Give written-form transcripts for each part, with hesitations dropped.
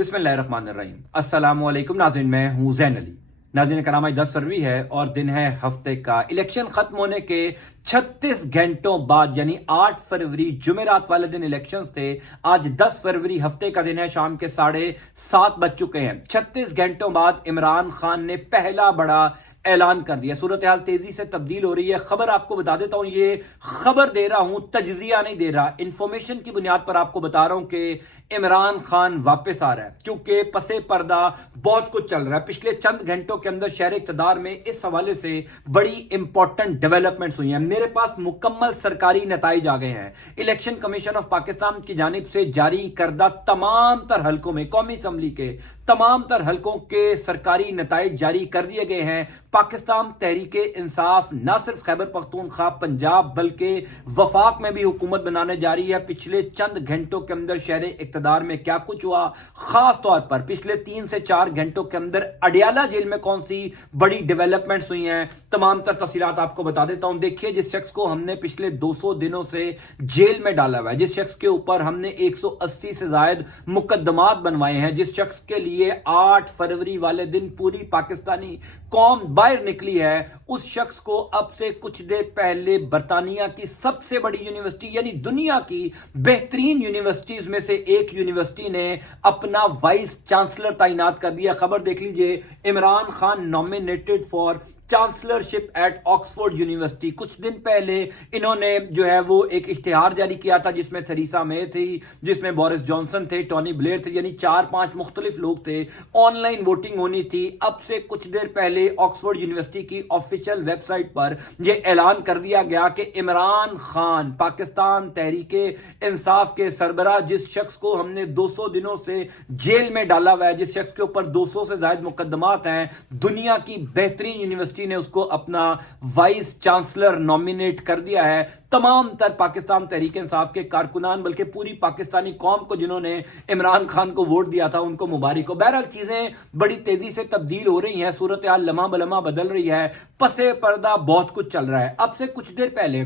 बिस्मिल्लाहिर्रहमानिर्रहीम। अस्सलाम वालेकुम नाज़रीन, मैं हूं ज़ैन अली। नाज़रीन कराम, आज 10 फरवरी है और दिन है हफ्ते का। इलेक्शन खत्म होने के 36 घंटों बाद यानी 8 फरवरी जुमेरात वाले दिन इलेक्शंस थे। आज 10 फरवरी हफ्ते का दिन है, शाम के 7:30 बज चुके हैं। 36 घंटों बाद इमरान खान ने पहला बड़ा ऐलान कर दिया। सूरत हाल तेजी से तब्दील हो रही है। खबर आपको बता देता हूं, ये खबर दे रहा हूं, तजजिया नहीं दे रहा, इंफॉर्मेशन की बुनियाद पर आपको बता रहा हूं कि इमरान खान वापस आ रहा है, क्योंकि पसे पर्दा बहुत कुछ चल रहा है। पिछले चंद घंटों के अंदर शहर इक़्तिदार में इस हवाले से बड़ी इंपॉर्टेंट डेवलपमेंट्स हुई हैं। मेरे पास मुकम्मल सरकारी नताइज आ गए हैं। इलेक्शन कमीशन ऑफ पाकिस्तान की जानिब से जारी करदा तमाम तर हलकों में, कौमी असम्बली के तमाम तर हलकों के सरकारी नताइज जारी कर दिए गए हैं। पाकिस्तान तहरीक इंसाफ न सिर्फ खैबर पख्तूनख्वा पंजाब बल्कि वफाक में भी हुकूमत बनाने जा रही है। पिछले चंद घंटों के अंदर शहर इक़्तिदार में क्या कुछ हुआ, खास तौर पर पिछले 3 से 4 घंटों के अंदर अडियाला जेल में कौन सी बड़ी डेवलपमेंट्स हुई हैं, तमाम तर तफसीलात आपको बता देता हूं। देखिए, जिस शख्स को हमने पिछले 200 दिनों से जेल में डाला हुआ है, जिस शख्स के ऊपर हमने 180 से ज्यादा मुकदमात बनवाए हैं, जिस शख्स के लिए 8 फरवरी वाले दिन पूरी पाकिस्तानी कौम बाहर निकली है, उस शख्स को अब से कुछ देर पहले बर्तानिया की सबसे बड़ी यूनिवर्सिटी यानी दुनिया की बेहतरीन यूनिवर्सिटीज में से एक यूनिवर्सिटी ने अपना वाइस चांसलर तैनात कर दिया। खबर देख लीजिए, Imran Khan nominated for chancellorship at Oxford University. कुछ दिन पहले इन्होंने जो है वो एक इश्तिहार जारी किया था, जिसमें थेरेसा मे थी, जिसमें बोरिस जॉनसन थे, टोनी ब्लेयर थे, यानी 4-5 मुख्तलिफ लोग थे। ऑनलाइन वोटिंग होनी थी। अब से कुछ देर पहले ऑक्सफोर्ड यूनिवर्सिटी की ऑफिशियल वेबसाइट पर यह ऐलान कर दिया गया कि इमरान खान, पाकिस्तान तहरीके इंसाफ के सरबराह, जिस शख्स को हमने 200 दिनों से जेल में डाला हुआ है, जिस शख्स के ऊपर 200 से ज्यादा मुकदमात हैं, दुनिया की बेहतरीन यूनिवर्सिटी ने उसको अपना वाइस चांसलर नॉमिनेट कर दिया है। तमाम तर पाकिस्तान तहरीक इंसाफ के कारकुनान बल्कि पूरी पाकिस्तानी कौम को जिन्होंने इमरान खान को वोट दिया था, उनको मुबारक हो। बहरहाल चीजें बड़ी तेजी से तब्दील हो रही हैं, सूरत हाल लम्हा बलम्हा बदल रही है, पसे पर्दा बहुत कुछ चल रहा है। अब से कुछ देर पहले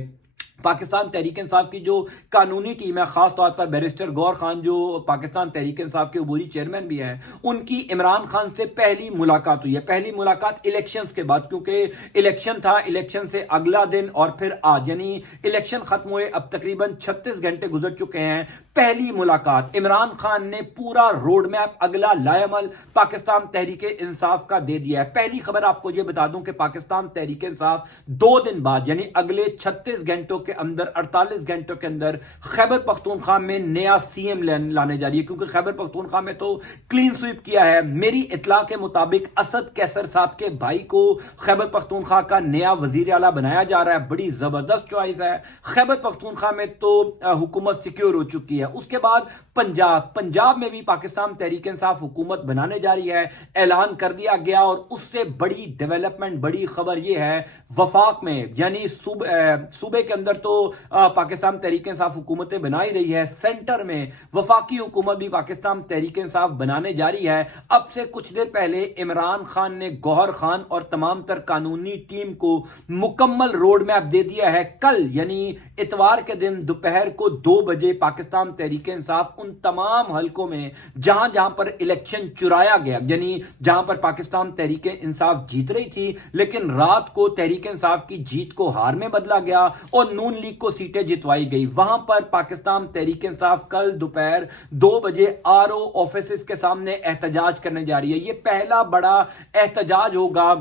पाकिस्तान तहरीक इंसाफ की जो कानूनी टीम है, खास तौर पर बैरिस्टर गौर खान जो पाकिस्तान तहरीक इंसाफ के अबूरी चेयरमैन भी हैं, उनकी इमरान खान से पहली मुलाकात हुई है। पहली मुलाकात इलेक्शंस के बाद, क्योंकि इलेक्शन था, इलेक्शन से अगला दिन और फिर आज, यानी इलेक्शन खत्म हुए अब तकरीबन 36 घंटे गुजर चुके हैं। पहली मुलाकात इमरान खान ने पूरा रोड मैप अगला लाएमल पाकिस्तान तहरीक इंसाफ का दे दिया है। पहली खबर आपको यह बता दूं कि पाकिस्तान तहरीक इंसाफ 2 दिन बाद यानी अगले 36 घंटों के अंदर, 48 घंटों के अंदर खैबर पख्तूनख्वा में नया सीएम लाने जा रही है, क्योंकि खैबर पख्तूनख्वा में तो क्लीन स्वीप किया है। मेरी इतला के मुताबिक असद कैसर साहब के भाई को खैबर पख्तूनख्वा का नया वजीर आला बनाया जा रहा है। बड़ी जबरदस्त चॉइस है। खैबर पख्तूनख्वा में तो हुकूमत सिक्योर हो चुकी है। उसके बाद पंजाब में भी पाकिस्तान तहरीक इंसाफ हुकूमत बनाने जा रही है, ऐलान कर दिया गया। और उससे बड़ी डेवलपमेंट, बड़ी खबर यह है, वफाक में यानी सूबे के अंदर तो पाकिस्तान तहरीक इंसाफ हुकूमतें बना ही रही है, सेंटर में वफाकी हुकूमत भी पाकिस्तान तहरीक इंसाफ बनाने जा रही है। अब से कुछ देर पहले इमरान खान ने गौहर खान और तमाम तर कानूनी टीम को मुकम्मल रोड मैप दे दिया है। कल यानी इतवार के दिन दोपहर को 2 बजे पाकिस्तान तहरीक इंसाफ उन तमाम हलकों में जहां जहां पर इलेक्शन चुराया गया, यानी जहां पर पाकिस्तान तहरीक इंसाफ जीत रही थी, लेकिन रात को तहरीक इंसाफ की जीत को हार में बदला गया और नून लीग को सीटें जितवाई गई, वहां पर पाकिस्तान तहरीक इंसाफ कल दोपहर 2 बजे आरओ ऑफिस के सामने एहतजाज करने जा रही है। यह पहला बड़ा एहतजाज होगा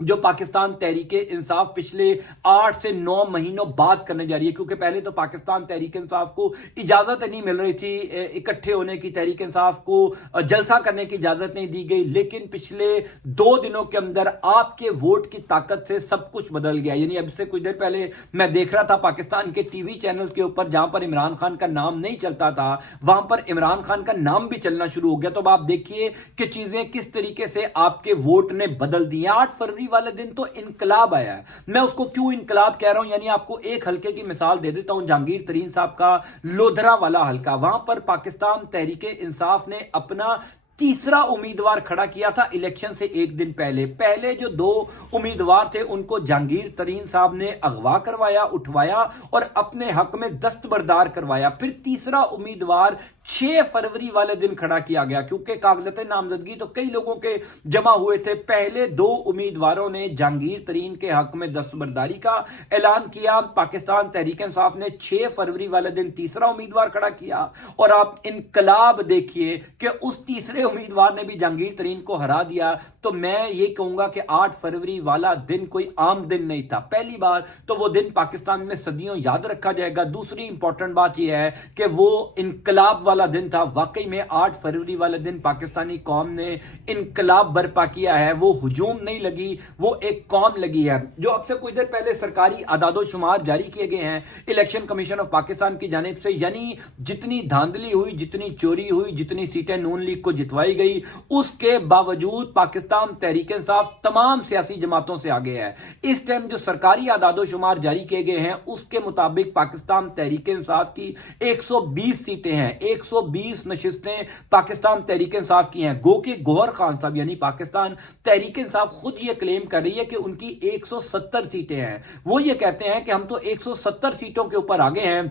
जो पाकिस्तान तहरीक इंसाफ पिछले 8 से 9 महीनों बाद करने जा रही है, क्योंकि पहले तो पाकिस्तान तहरीक इंसाफ को इजाजत नहीं मिल रही थी इकट्ठे होने की, तहरीक इंसाफ को जलसा करने की इजाजत नहीं दी गई। लेकिन पिछले 2 दिनों के अंदर आपके वोट की ताकत से सब कुछ बदल गया। यानी अब से कुछ देर पहले मैं देख रहा था पाकिस्तान के टीवी चैनल्स के ऊपर, जहां पर इमरान खान का नाम नहीं चलता था, वहां पर इमरान खान का नाम भी चलना शुरू हो गया। तो अब आप देखिए कि चीजें किस तरीके से आपके वोट ने बदल दी है। 8 फरवरी वाले दिन तो इनकलाब आया है। मैं उसको क्यों इनकलाब कह रहा हूं, यानी आपको एक हलके की मिसाल दे देता हूं, जहांगीर तरीन साहब का लोधरा वाला हलका। वहां पर पाकिस्तान तहरीक इंसाफ ने अपना तीसरा उम्मीदवार खड़ा किया था इलेक्शन से एक दिन पहले जो दो उम्मीदवार थे उनको जहांगीर तरीन साहब ने अगवा करवाया, उठवाया और अपने हक में दस्तबरदार करवाया। फिर तीसरा उम्मीदवार 6 फरवरी वाले दिन खड़ा किया गया, क्योंकि कागजात नामजदगी तो कई लोगों के जमा हुए थे। पहले दो उम्मीदवारों ने जहांगीर तरीन के हक में दस्तबरदारी का ऐलान किया। पाकिस्तान तहरीक इंसाफ ने 6 फरवरी वाले दिन तीसरा उम्मीदवार खड़ा किया और आप इनकलाब देखिए कि उस तीसरे उम्मीदवार ने भी जहांगीर तरीन को हरा दिया। तो मैं ये कहूंगा कि 8 फरवरी वाला दिन कोई आम दिन नहीं था। पहली बार तो वो दिन पाकिस्तान में सदियों याद रखा जाएगा। दूसरी इंपॉर्टेंट बात यह है कि वो इनकलाब वाला दिन था। वाकई में 8 फरवरी वाले दिन पाकिस्तानी कौम ने इनकलाब बर्पा किया है। वो हुजूम नहीं लगी, वो एक कौम लगी है। जो अब से कुछ देर पहले सरकारी आदादो शुमार जारी किए गए हैं इलेक्शन कमीशन ऑफ पाकिस्तान की जानिब से, यानी जितनी धांधली हुई, जितनी चोरी हुई, जितनी सीटें नून लीग को जितवाई गई, उसके बावजूद पाकिस्तान तहरीक इंसाफ तमाम सियासी जमातों से आगे है। इस टाइम जो सरकारी आदादो शुमार जारी किए गए हैं उसके मुताबिक पाकिस्तान तहरीक इंसाफ की 120 सीटें हैं, 120 नशिस्तें पाकिस्तान तहरीक इंसाफ की हैं। गो के गौहर खान साहब यानी पाकिस्तान तहरीक इंसाफ खुद ये क्लेम कर रही है कि उनकी 170 सीटें हैं। वो ये कहते हैं कि हम तो 170 सीटों के ऊपर आगे हैं,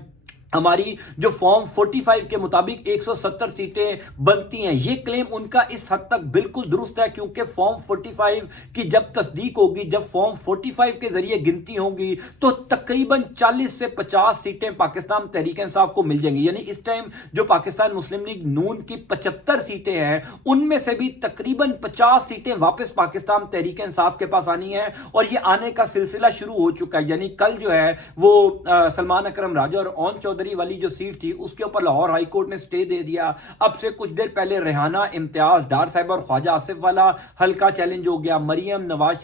हमारी जो फॉर्म 45 के मुताबिक 170 सीटें बनती हैं। ये क्लेम उनका इस हद तक बिल्कुल दुरुस्त है, क्योंकि फॉर्म 45 की जब तस्दीक होगी, जब फॉर्म 45 के जरिए गिनती होगी तो तकरीबन 40 से 50 सीटें पाकिस्तान तहरीक इंसाफ को मिल जाएंगी। यानी इस टाइम जो पाकिस्तान मुस्लिम लीग नून की 75 सीटें हैं उनमें से भी तकरीबन 50 सीटें वापस पाकिस्तान तहरीक इंसाफ के पास आनी है और ये आने का सिलसिला शुरू हो चुका है। यानी कल जो है वो सलमान अकरम राजा और ओन चौधरी वाली जो सीट थी उसके ऊपर लाहौर हाई कोर्ट ने स्टे दे दिया। अब से कुछ देर पहले रेहाना इम्तियाज, डार साहिब और ख्वाजा आसिफ वाला हल्का चैलेंज हो गया। मरियम, नवाज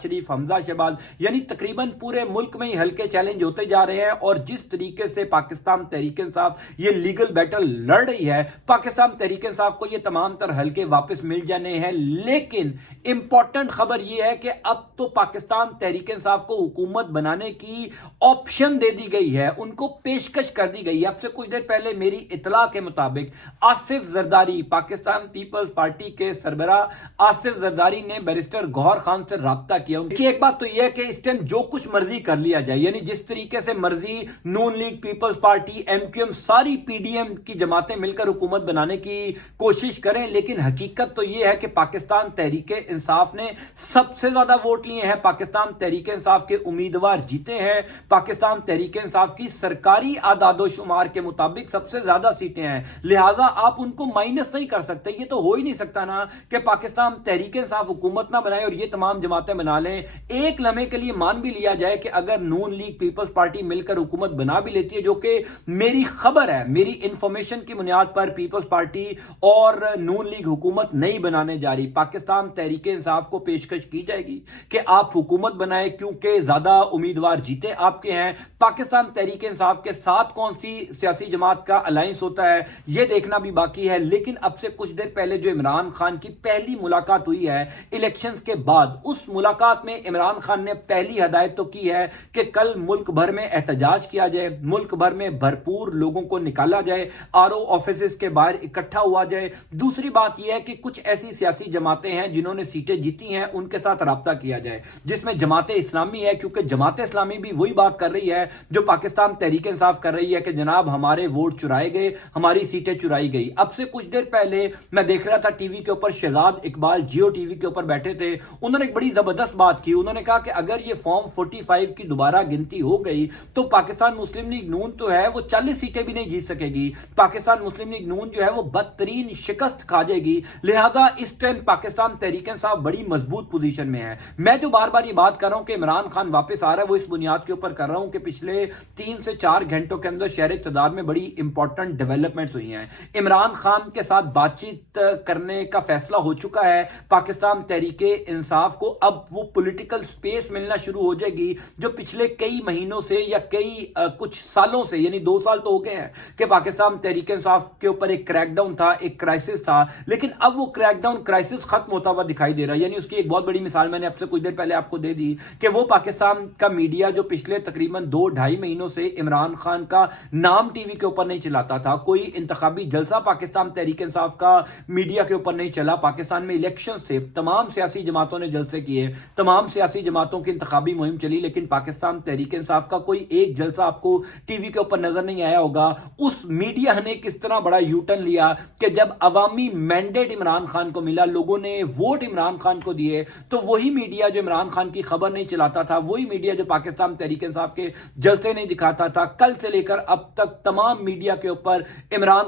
शरीफ, हमजा शहबाज, यानी तकरीबन पूरे मुल्क में ही हल्के चैलेंज होते जा रहे हैं। और जिस तरीके से पाकिस्तान तहरीक इंसाफ ये लीगल बैटल लड़ रही है, पाकिस्तान तहरीक इंसाफ को ये तमाम तर हल्के वापस मिल जाने हैं। लेकिन इंपॉर्टेंट खबर यह है कि अब तो पाकिस्तान तहरीक इंसाफ को हुकूमत बनाने की ऑप्शन दे दी गई है, उनको पेशकश कर दी गई है। अब से कुछ देर पहले मेरी इतला के मुताबिक आसिफ जरदारी, पाकिस्तान पीपल्स पार्टी के सरबराह आसिफ जरदारी ने बैरिस्टर गौहर खान से राब्ता किया। उनकी एक बात तो यह है कि इस टाइम जो कुछ मर्जी कर लिया जाए, यानी जिस तरीके से मर्जी नून लीग, पीपल्स पार्टी, एमक्यूएम, सारी पीडीएम की जमातें मिलकर हुकूमत बनाने की कोशिश करें, लेकिन हकीकत तो यह है कि पाकिस्तान तहरीक इंसाफ ने सबसे ज्यादा वोट लिए हैं। पाकिस्तान तहरीक इंसाफ के उम्मीदवार जीते हैं। पाकिस्तान तहरीक इंसाफ की सरकारी आदादो शुमार के मुताबिक सबसे ज्यादा सीटें हैं, लिहाजा आप उनको माइनस नहीं कर सकते। ये तो हो ही नहीं सकता ना कि पाकिस्तान तहरीक इंसाफ हुकूमत ना बनाए और ये तमाम जमातें बना लें। एक लम्हे के लिए मान भी लिया जाए कि अगर नून लीग, पीपल्स पार्टी मिलकर हुकूमत बना भी लेती है, जो कि मेरी खबर है, मेरी इंफॉर्मेशन की बुनियाद पर पीपल्स पार्टी और नून लीग हुकूमत नहीं बनाने जा रही। पाकिस्तान तहरीक इंसाफ को पेशकश की जाएगी कि आप हुकूमत बनाए, क्योंकि ज्यादा उम्मीदवार जीते आपके हैं। पाकिस्तान तहरीक इंसाफ के साथ कौन सी सियासी जमात का अलायंस होता है यह देखना भी बाकी है। लेकिन अब से कुछ देर पहले जो इमरान खान की पहली मुलाकात हुई है इलेक्शंस के बाद, उस मुलाकात में इमरान खान ने पहली हदायत तो की है कि कल मुल्क भर में एहतजाज किया जाए, मुल्क भर में भरपूर लोगों को निकाला जाए, आरओ ऑफिस के बाहर इकट्ठा हुआ जाए। दूसरी बात यह है कि कुछ ऐसी सियासी जमातें हैं जिन्होंने सीटें जीती हैं, उनके साथ राब्ता किया जाए, जिसमें जमाते इस्लामी है, क्योंकि जमाते इस्लामी भी वही बात कर रही है जो पाकिस्तान तहरीक इंसाफ कर रही है कि जनाब हमारे वोट चुराए गए, हमारी सीटें चुराई गई। अब से कुछ देर पहले मैं देख रहा था टीवी के ऊपर, शहजाद इकबाल जियो टीवी के ऊपर बैठे थे, उन्होंने एक बड़ी जबरदस्त बात की। उन्होंने कहा कि अगर ये फॉर्म 45 की दोबारा गिनती हो गई तो पाकिस्तान मुस्लिम लीग नून तो है वो 40 सीटें भी नहीं जीत सकेगी। पाकिस्तान मुस्लिम लीग नून जो है वो बदतरीन शिकस्त खा जाएगी। लिहाजा इस टाइम पाकिस्तान तहरीक इंसाफ बड़ी मजबूत पोजीशन में है। मैं जो बार बार ये बात कर रहा हूं कि इमरान खान वापस आ रहा है, वो इस बुनियाद के ऊपर कर रहा हूं कि पिछले 3 से 4 घंटों के अंदर शहर इक़्तिदार में बड़ी इंपॉर्टेंट डेवलपमेंट्स हुई हैं। इमरान खान के साथ बातचीत करने का फैसला हो चुका है। पाकिस्तान तहरीक इंसाफ को अब वो पॉलिटिकल स्पेस मिलना शुरू हो जाएगी जो पिछले कई महीनों से या कुछ सालों से, यानी 2 साल तो हो गए हैं कि पाकिस्तान तहरीक इंसाफ के ऊपर एक क्रैकडाउन था, एक क्राइसिस था, लेकिन अब वो क्रैकडाउन क्राइसिस खत्म होता हुआ दिखाई दे रहा है। यानी उसकी एक बहुत बड़ी मिसाल मैंने अब से कुछ देर पहले आपको दे दी कि वो पाकिस्तान का मीडिया जो पिछले तकरीबन 2-2.5 महीनों से इमरान खान خان کا نام ٹی وی کے اوپر نہیں چلاتا تھا، کوئی انتخابی جلسہ پاکستان تحریک انصاف کا میڈیا کے اوپر نہیں چلا۔ پاکستان میں الیکشن سے تمام سیاسی جماعتوں نے جلسے کیے، تمام سیاسی جماعتوں کی انتخابی مہم چلی، لیکن پاکستان تحریک انصاف کا کوئی ایک جلسہ آپ کو ٹی وی کے اوپر نظر نہیں آیا ہوگا۔ اس میڈیا نے کس طرح بڑا یو ٹرن لیا کہ جب عوامی مینڈیٹ عمران خان کو ملا، لوگوں نے ووٹ عمران خان کو دیے، تو وہی میڈیا جو عمران خان کی خبر نہیں چلاتا تھا، وہی میڈیا جو پاکستان تحریک انصاف کے جلسے نہیں دکھاتا تھا، کل سے لے کر اب تک تمام میڈیا کے اوپر عمران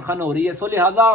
خان ہو رہی ہے۔ سو لہذا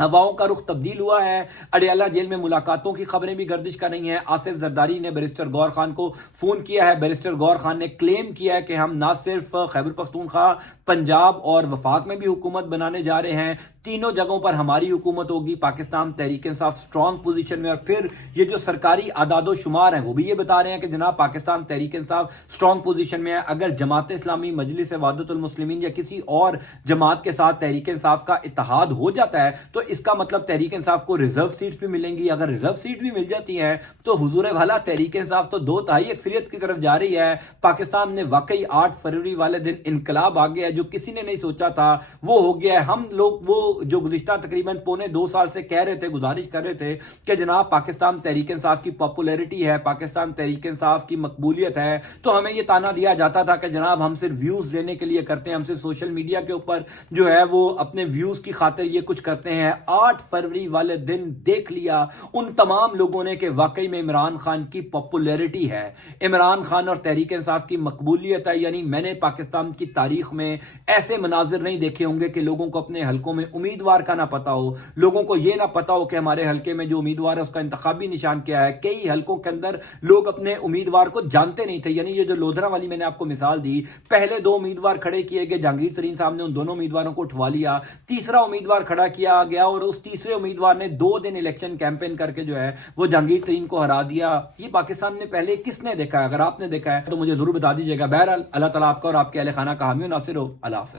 ہواؤں کا رخ تبدیل ہوا ہے۔ اڈیالہ جیل میں ملاقاتوں کی خبریں بھی گردش کر رہی ہیں۔ آصف زرداری نے بیرسٹر گور خان کو فون کیا ہے۔ بیرسٹر گور خان نے کلیم کیا ہے کہ ہم نہ صرف خیبر پختونخوا، پنجاب اور وفاق میں بھی حکومت بنانے جا رہے ہیں، تینوں جگہوں پر ہماری حکومت ہوگی۔ پاکستان تحریک انصاف سٹرونگ پوزیشن میں، اور پھر یہ جو سرکاری اعداد و شمار ہیں وہ بھی یہ بتا رہے ہیں کہ جناب پاکستان تحریک انصاف سٹرونگ پوزیشن میں ہے۔ اگر جماعت اسلامی، مجلس وحدت المسلمین یا کسی اور جماعت کے ساتھ تحریک انصاف کا اتحاد ہو جاتا ہے تو اس کا مطلب تحریک انصاف کو ریزرو سیٹس بھی ملیں گی۔ اگر ریزرو سیٹ بھی مل جاتی ہیں تو حضور والا تحریک انصاف تو 2/3 اکثریت کی طرف جا رہی ہے۔ پاکستان نے واقعی 8 فروری والے دن انقلاب آ گیا ہے، جو کسی نے نہیں سوچا تھا وہ ہو گیا ہے۔ ہم لوگ وہ جو گزشتہ تقریباً 2.25 سال سے کہہ رہے تھے، گزارش کر رہے تھے کہ جناب پاکستان تحریک انصاف کی پاپولیرٹی ہے، پاکستان تحریک انصاف کی مقبولیت ہے، تو ہمیں یہ تانا دیا جاتا تھا کہ جناب ہم صرف ویوز لینے کے لیے کرتے ہیں، ہم صرف سوشل میڈیا کے اوپر جو ہے وہ اپنے ویوز کی خاطر یہ کچھ کرتے ہیں۔ 8 فروری والے دن دیکھ لیا ان تمام لوگوں نے کہ واقعی میں عمران خان کی پاپولیرٹی ہے، عمران خان اور تحریک انصاف کی مقبولیت ہے۔ یعنی میں نے پاکستان کی تاریخ میں ایسے مناظر نہیں دیکھے ہوں گے کہ لوگوں کو اپنے حلقوں میں امیدوار کا نہ پتا ہو، لوگوں کو یہ نہ پتا ہو کہ ہمارے حلقے میں جو امیدوار ہے اس کا انتخابی نشان کیا ہے۔ کئی حلقوں کے اندر لوگ اپنے امیدوار کو جانتے نہیں تھے۔ یعنی یہ جو لودھرا والی میں نے آپ کو مثال دی، پہلے 2 امیدوار کھڑے کیے گئے، جہانگیر ترین صاحب نے ان دونوں امیدواروں کو اٹھوا لیا، تیسرا امیدوار کھڑا کیا گیا اور اس تیسرے امیدوار نے 2 دن الیکشن کیمپین کر کے جو ہے وہ جہانگیر ترین کو ہرا دیا۔ یہ پاکستان میں پہلے کس نے دیکھا ہے؟ اگر آپ نے دیکھا ہے تو مجھے ضرور بتا دیجیے گا۔ بہرحال اللہ تعالیٰ آپ کا اور آپ کے اہل خانہ کا حامی و ناصر ہو۔ اللہ حافظ۔